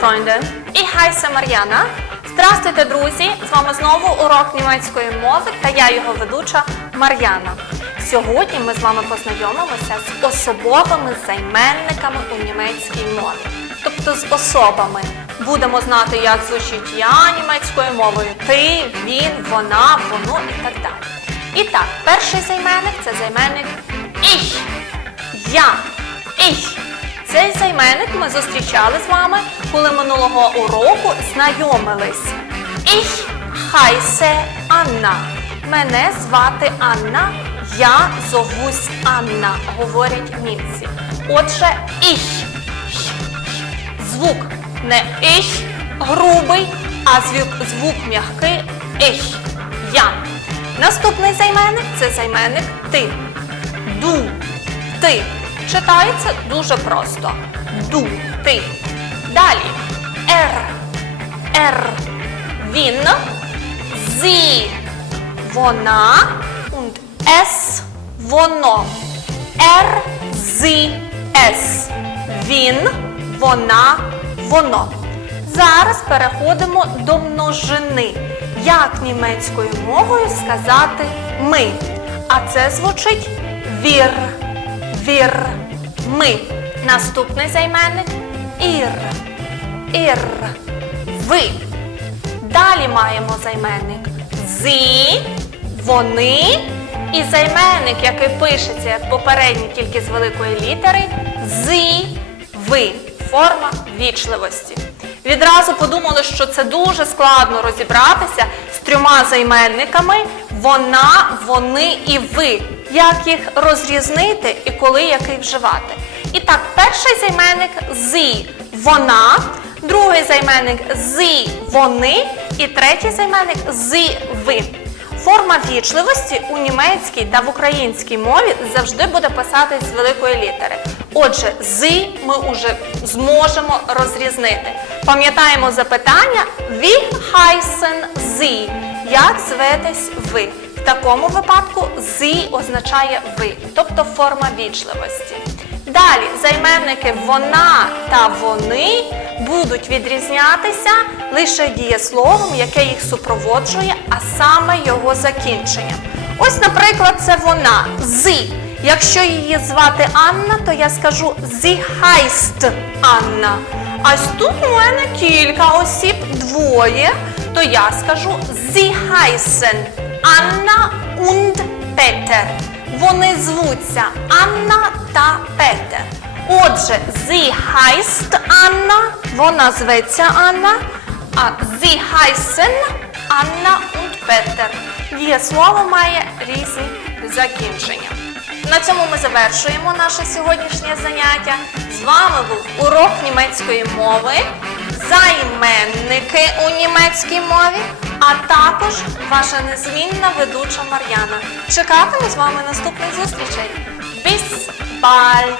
Freunde! Ich heiße Мар'яна. Здравствуйте, друзі! З вами знову урок німецької мови та я його ведуча Мар'яна. Сьогодні ми з вами познайомимося з особовими займенниками у німецькій мові. Тобто з особами. Будемо знати, як звучить я німецькою мовою, ти, він, вона, воно і так далі. І так, перший займенник це займенник ich. Я. Цей займенник ми зустрічали з вами, коли минулого уроку знайомились. Ich heiße Анна. Мене звати Анна. Я зовусь Анна, говорять німці. Отже, ich. Звук не ich, грубий, а звук, звук м'який ich. Я. Наступний займенник це займенник ти. Ду. Ти. Читається дуже просто. Ду. Ти. Далі. Р. Р. Він. Зі. Вона. Und es. Воно. Р. Зі. С. Він. Вона. Воно. Зараз переходимо до множини. Як німецькою мовою сказати ми? А це звучить вір. Вір. Ми. Наступний займенник ір. Ір. Ви. Далі маємо займенник зі, вони і займенник, який пишеться як попередній тільки з великої літери зи, ви. Форма вічливості. Відразу подумали, що це дуже складно розібратися з трьома займенниками вона, вони і ви. Як їх розрізнити і коли який вживати? І так, перший займенник зі, вона, другий займенник зі, вони і третій займенник зі, ви. Форма вічливості у німецькій та в українській мові завжди буде писатись з великої літери. Отже, зи ми уже зможемо розрізнити. Пам'ятаємо запитання «Wie heißen Sie?» Як зветесь ви? В такому випадку «Sie» означає ви, тобто форма вічливості. Далі займенники вона та вони будуть відрізнятися лише дієсловом, яке їх супроводжує, а саме його закінченням. Ось, наприклад, це вона зи. Якщо її звати Анна, то я скажу «Sie heißt Анна. А тут у мене кілька осіб, двоє, то я скажу «Sie heißen Анна und Peter. Вони звуться Анна та Петер. Отже, sie heißt Анна, вона зветься Анна, а sie heißen Анна und Петер. Дієслово має різні закінчення. На цьому ми завершуємо наше сьогоднішнє заняття. З вами був урок німецької мови, займенники у німецькій мові, а також ваша незмінна ведуча Мар'яна. Чекатиму з вами наступних зустрічей. Bis bald!